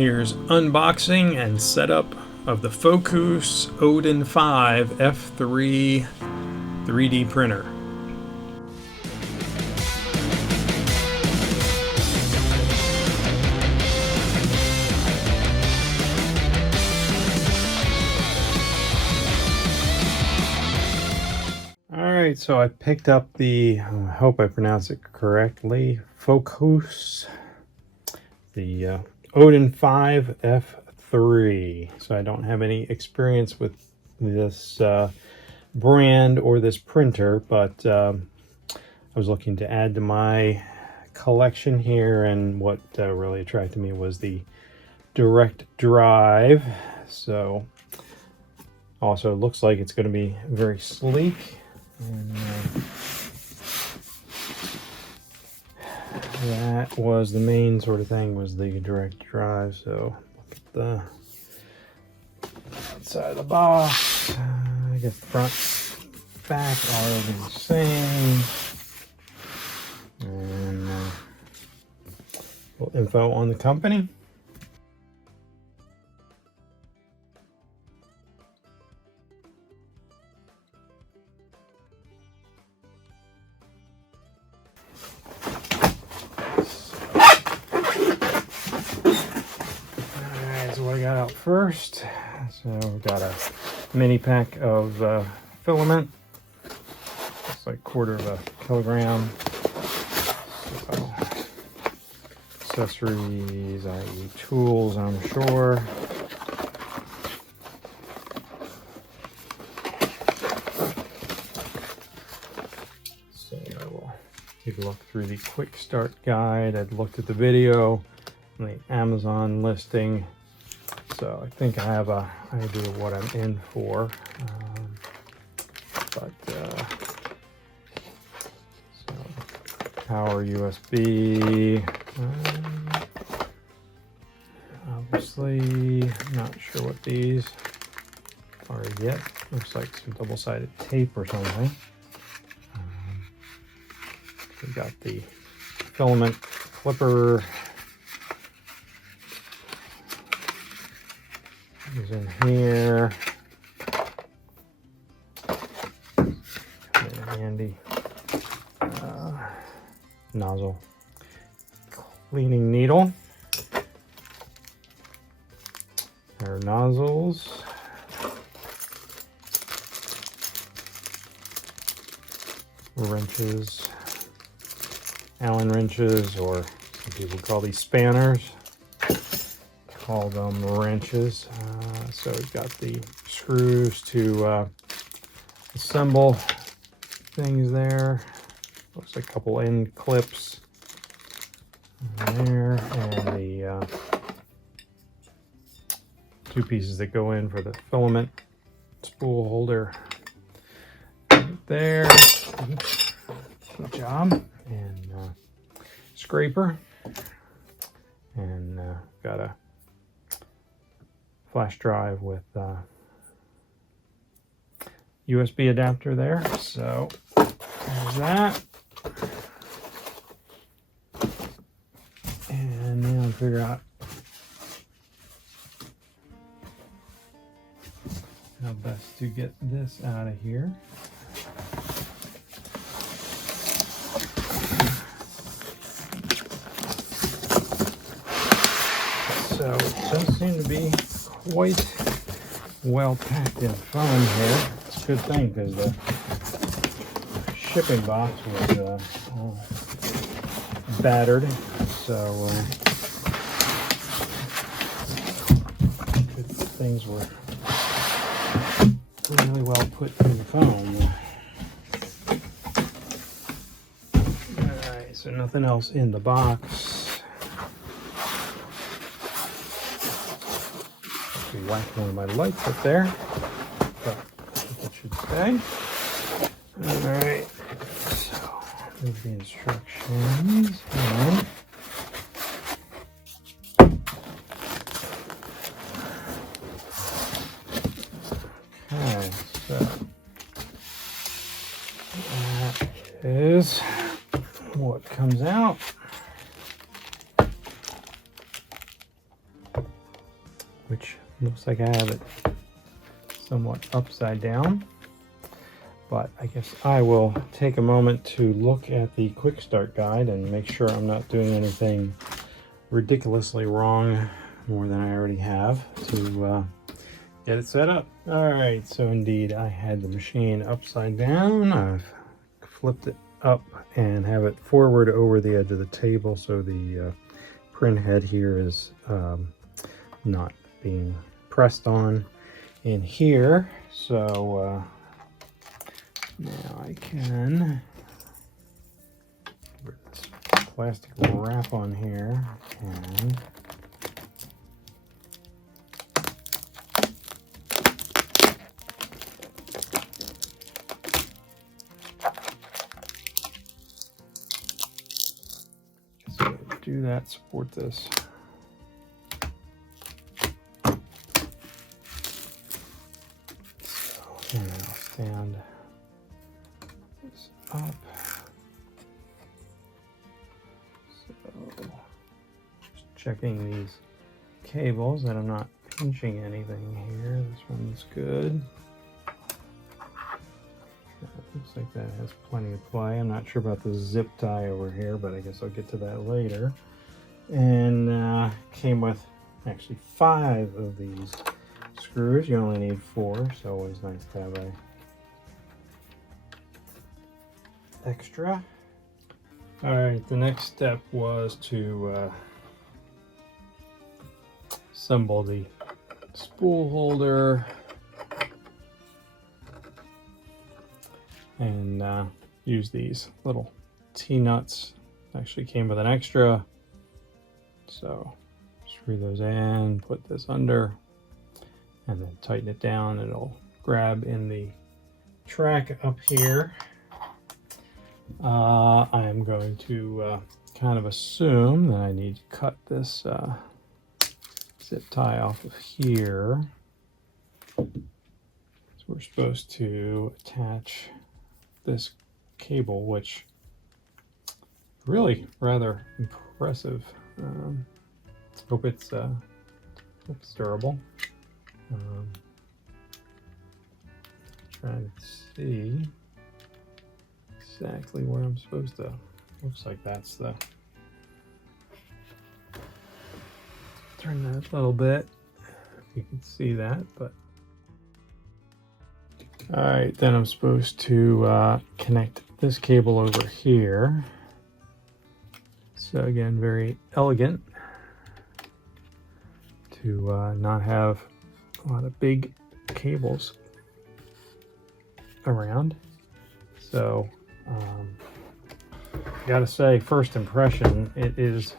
Here's unboxing and setup of the Fokoos Odin-5 F3 3D printer. Alright, so I picked up the, I hope I pronounce it correctly, Fokoos, the Odin-5 F3. So I don't have any experience with this brand or this printer, but I was looking to add to my collection here, and what really attracted me was the direct drive. So also it looks like it's going to be very sleek. And that was the main sort of thing, was the direct drive. So look at the outside of the box. I guess the front, back are the same. And a little info on the company. What I got out first, so we've got a mini pack of filament. It's like 1/4 kilogram. So, accessories, i.e. tools, I'm sure. So I will take a look through the quick start guide. I'd looked at the video on the Amazon listing. So I think I have an idea of what I'm in for, so power USB, obviously not sure what these are yet. Looks like some double-sided tape or something. We got the filament clipper is in here. Handy nozzle cleaning needle. Our nozzles. Wrenches. Allen wrenches, or some people call these spanners. Call them wrenches. So we've got the screws to assemble things there. Looks like a couple end clips there, and the 2 pieces that go in for the filament spool holder right there. Good job. And scraper, and got a flash drive with USB adapter there. So there's that. And now I'll figure out how best to get this out of here. So it does seem to be quite well packed in foam here. It's a good thing, because the shipping box was all battered. So good things were really well put in the foam. Alright, so nothing else in the box. Whack one of my lights up there, but I think it should stay. Alright, so here's the instructions. Okay, so that is what comes out. which looks like I have it somewhat upside down. But I guess I will take a moment to look at the quick start guide and make sure I'm not doing anything ridiculously wrong, more than I already have, to get it set up. All right, so indeed I had the machine upside down. I've flipped it up and have it forward over the edge of the table, so the print head here is not being pressed on in here. So now I can put this plastic wrap on here and do that, support this. So, and I'll stand this up. So, just checking these cables that I'm not pinching anything here. This one's good. Looks like that has plenty of play. I'm not sure about the zip tie over here, but I guess I'll get to that later. And came with actually 5 of these screws. You only need 4, so always nice to have a extra. All right, the next step was to assemble the spool holder and use these little T-nuts. Actually came with an extra, so screw those in, put this under, and then tighten it down. It'll grab in the track up here. I am going to kind of assume that I need to cut this zip tie off of here. So we're supposed to attach this cable, which really rather impressive. Hope it's durable. Trying to see exactly where I'm supposed to. Looks like that's the. Turn that a little bit, if you can see that, but. All right, then I'm supposed to connect this cable over here. So again, very elegant to not have a lot of big cables around. So gotta say, first impression, it is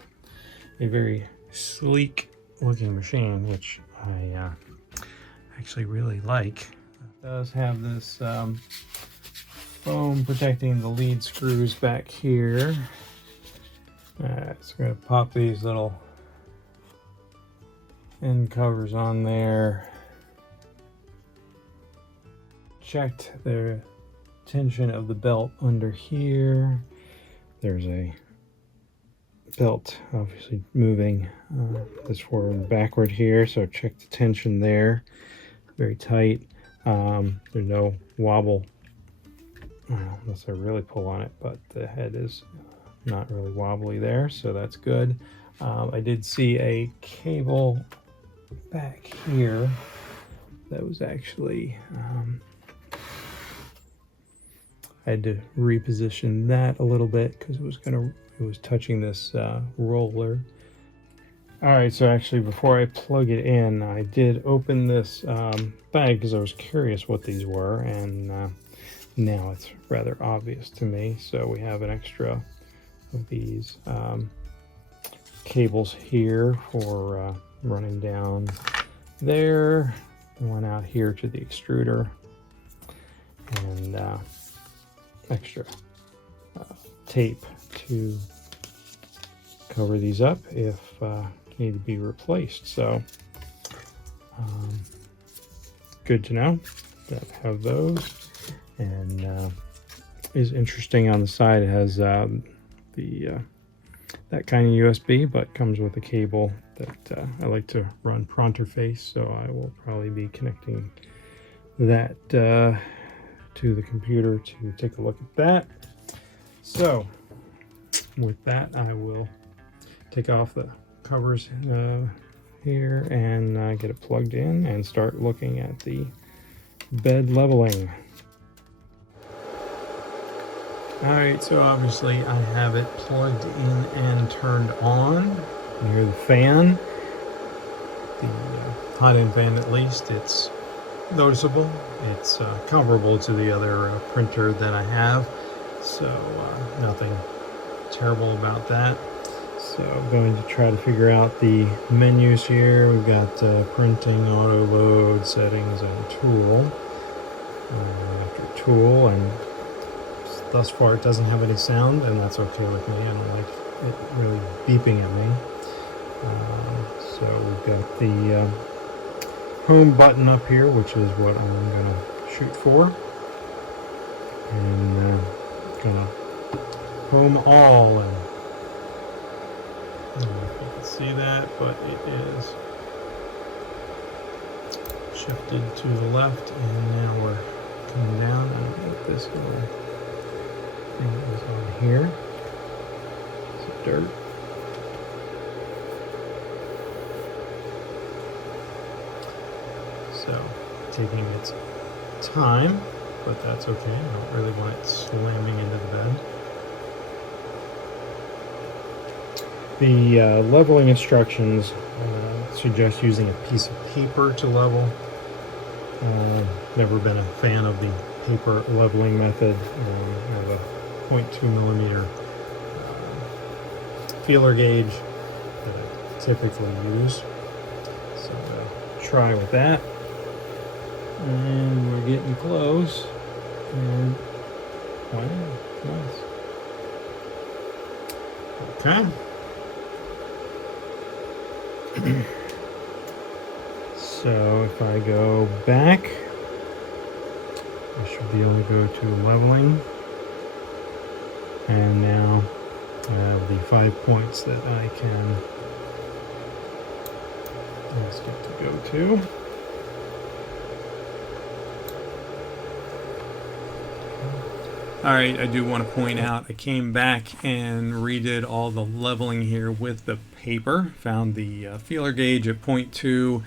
a very sleek looking machine, which I actually really like. It does have this foam protecting the lead screws back here. Alright, so we're going to pop these little end covers on there. Checked the tension of the belt under here. There's a belt obviously moving this forward and backward here, so check the tension there. Very tight. There's no wobble unless I really pull on it, but the head is not really wobbly there, so that's good. I did see a cable back here that was actually I had to reposition that a little bit because it was touching this roller. All right, so actually before I plug it in, I did open this bag because I was curious what these were, and now it's rather obvious to me. So we have an extra of these cables here for running down there, one out here to the extruder, and extra tape to cover these up if need to be replaced. So good to know that I have those. And is interesting on the side, it has the that kind of USB, but comes with a cable that I like to run pronterface, so I will probably be connecting that to the computer to take a look at that. So with that, I will take off the covers here and get it plugged in and start looking at the bed leveling. Alright, so obviously I have it plugged in and turned on. You hear the fan, the hot end fan at least. It's noticeable. It's comparable to the other printer that I have, so nothing terrible about that. So I'm going to try to figure out the menus here. We've got printing, auto load, settings, and tool. After tool, and thus far it doesn't have any sound, and that's okay with me. I don't like it really beeping at me. So we've got the home button up here, which is what I'm going to shoot for. And going to home all. And I don't know if you can see that, but it is shifted to the left, and now we're coming down. I don't know if this little thing is on here. Some dirt. So, taking its time, but that's okay. I don't really want it slamming into the bed. The leveling instructions suggest using a piece of paper to level. Never been a fan of the paper leveling method. I have a 0.2 millimeter feeler gauge that I typically use. So I'm going to try with that. And we're getting close. And wow, nice. Okay. So if I go back, I should be able to go to leveling. And now I have the 5 points that I can ask it to go to. Alright, I do want to point out I came back and redid all the leveling here with the paper. Found the feeler gauge at 0.2.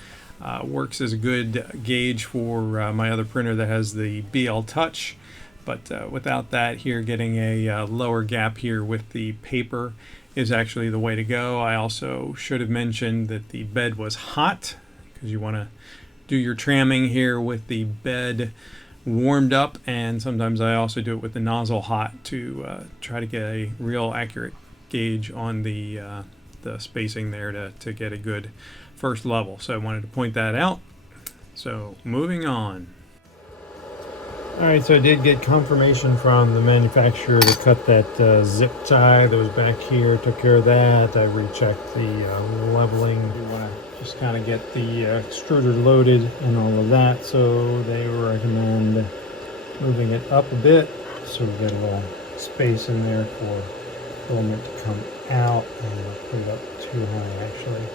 Works as a good gauge for my other printer that has the BL Touch. But without that here, getting a lower gap here with the paper is actually the way to go. I also should have mentioned that the bed was hot, because you want to do your tramming here with the bed warmed up, and sometimes I also do it with the nozzle hot to try to get a real accurate gauge on the spacing there to get a good first level. So I wanted to point that out. So moving on. Alright, so I did get confirmation from the manufacturer to cut that zip tie that was back here. Took care of that. I rechecked the leveling. You want to just kind of get the extruder loaded and all of that, so they recommend moving it up a bit so we get a little space in there for filament to come out, and I'll put it up too high actually,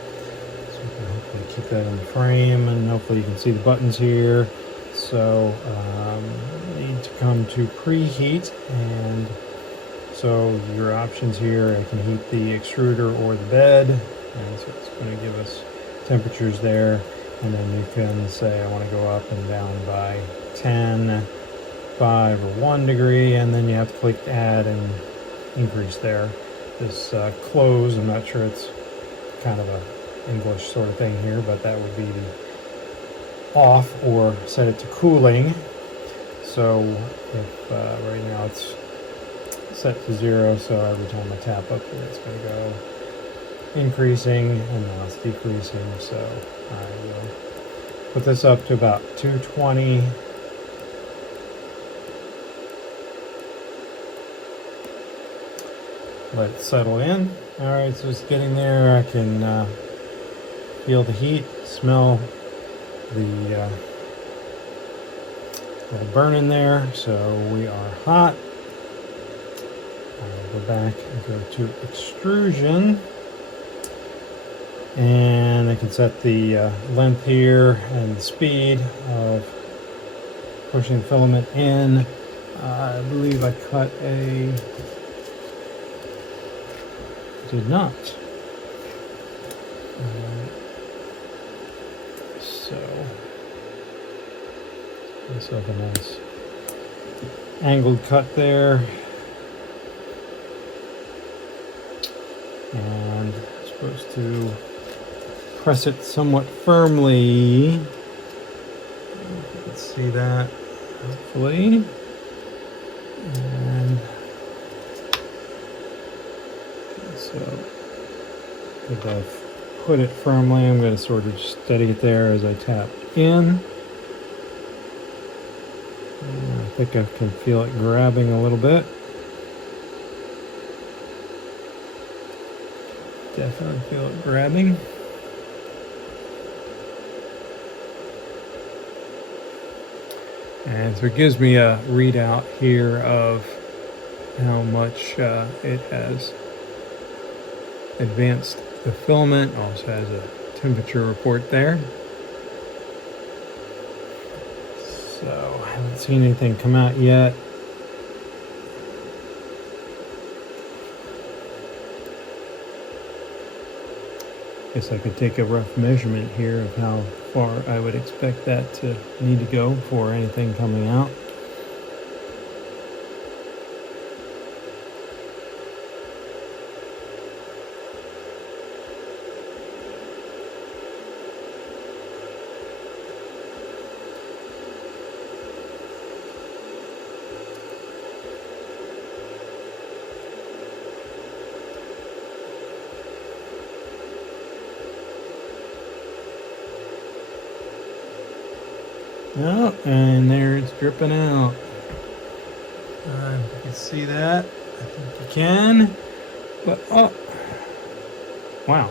so we can hopefully keep that in the frame, and hopefully you can see the buttons here. So need to come to preheat, and so your options here, I can heat the extruder or the bed, and so it's going to give us temperatures there, and then you can say I want to go up and down by 10, 5, or 1 degree, and then you have to click add and increase there. This close, I'm not sure, it's kind of a English sort of thing here, but that would be the off, or set it to cooling. So if right now it's set to 0, so every time I tap up here it's going to go increasing, and now it's decreasing. So I will put this up to about 220. Let it settle in. Alright, so it's getting there. I can feel the heat, smell the little burn in there, so we are hot. I'll go back and go to extrusion. And I can set the length here and the speed of pushing the filament in. I believe I cut a... did not. So, myself a nice angled cut there. And I'm supposed to press it somewhat firmly. You can see that, hopefully. And so, if I've put it firmly, I'm going to sort of steady it there as I tap in. And I think I can feel it grabbing a little bit. Definitely feel it grabbing. And so it gives me a readout here of how much it has advanced the filament. Also has a temperature report there. So I haven't seen anything come out yet. Guess I could take a rough measurement here of how far I would expect that to need to go for anything coming out. Oh, and there it's dripping out. If you can see that, I think you can. But, oh, wow.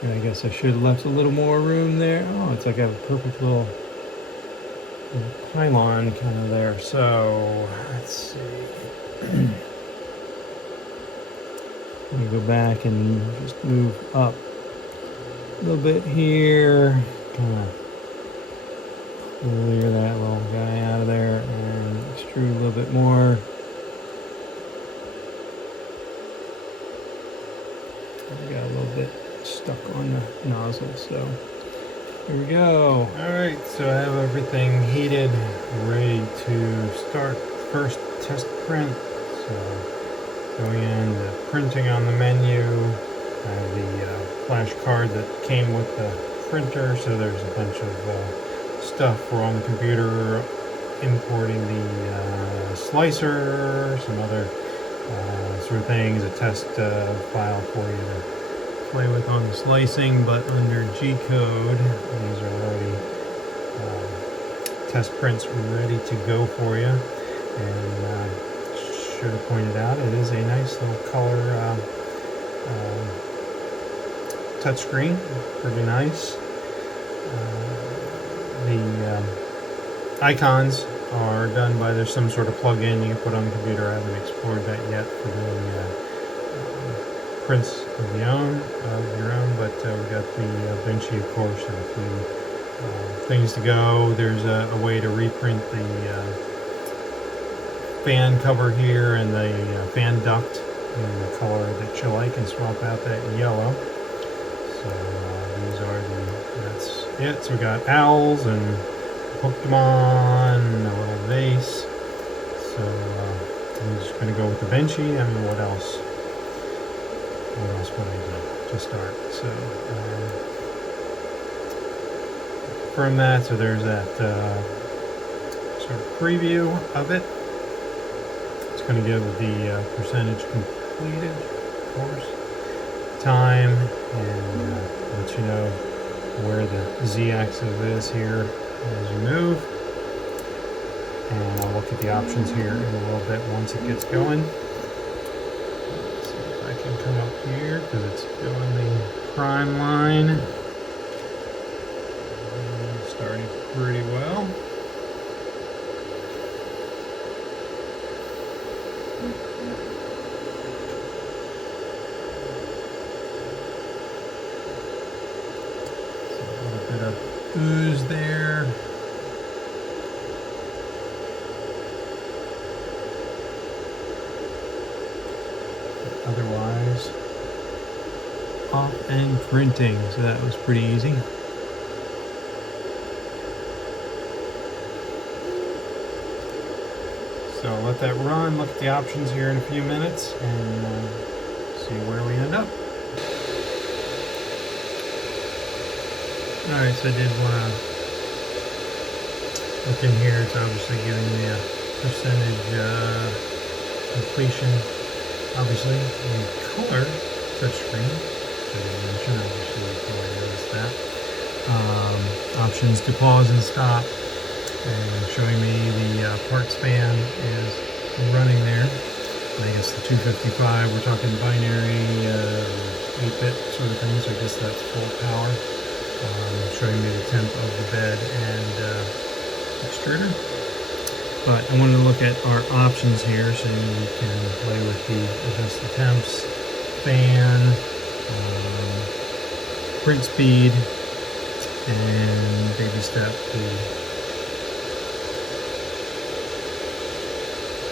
And I guess I should have left a little more room there. Oh, it's like a perfect little pylon kind of there. So, let's see. Let me go back and just move up a little bit here, kind of clear that little guy out of there and extrude a little bit more. I got a little bit stuck on the nozzle, so here we go. Alright, so I have everything heated, ready to start first test print. So going in, the printing on the menu. I have the flash card that came with the printer, so there's a bunch of stuff for on the computer, importing the slicer, some other sort of things, a test file for you to play with on the slicing, but under G-code, these are already test prints ready to go for you. And should have pointed out, it is a nice little color touchscreen, pretty nice. The icons are done by, there's some sort of plug-in you can put on the computer. I haven't explored that yet for doing prints of your own, but we got the Benchy, of course, and a few things to go. There's a way to reprint the fan cover here and the fan duct in the color that you like and swap out that yellow. So these are that's it. So we got owls and Pokemon and a little vase. So I'm just going to go with the Benchy. I mean, what else? What else would I do to start? So from that, so there's that sort of preview of it. It's going to give the percentage completed, of course, time, and let you know where the z-axis is here as you move. And I'll look at the options here in a little bit once it gets going. Let's see if I can come up here because it's doing the prime line. Starting pretty well. ooze there. Otherwise, off and printing, so that was pretty easy. So I'll let that run, look at the options here in a few minutes, and see where we end up. Alright, so I did want to look in here. It's obviously giving me a percentage completion. Obviously, the color touchscreen. I didn't mention, obviously, you probably noticed that. Options to pause and stop. And showing me the part span is running there. I guess the 255, we're talking binary 8-bit sort of thing, so I guess that's full power. Showing me the temp of the bed and extruder. But I wanted to look at our options here so we can play with the adjust the temps, fan, print speed, and baby step the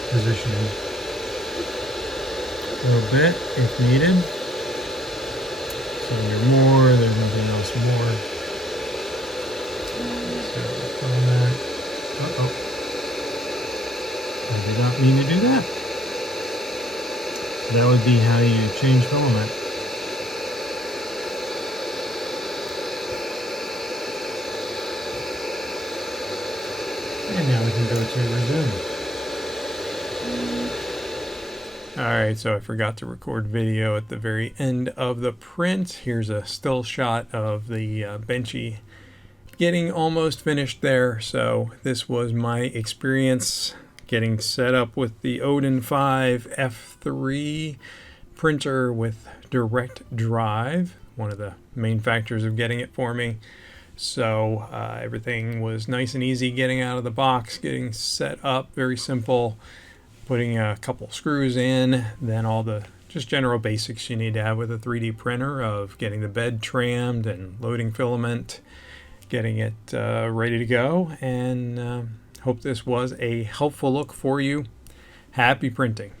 positioning a little bit if needed. So you're more, there's nothing else more. So filament. Uh-oh. I did not mean to do that. So that would be how you change filament. And now we can go to resume. Alright, so I forgot to record video at the very end of the print. Here's a still shot of the benchy getting almost finished there. So this was my experience getting set up with the Odin-5 F3 printer with direct drive, one of the main factors of getting it for me. So everything was nice and easy getting out of the box, getting set up, very simple. Putting a couple screws in, then all the just general basics you need to have with a 3D printer of getting the bed trimmed and loading filament, getting it ready to go, and hope this was a helpful look for you. Happy printing.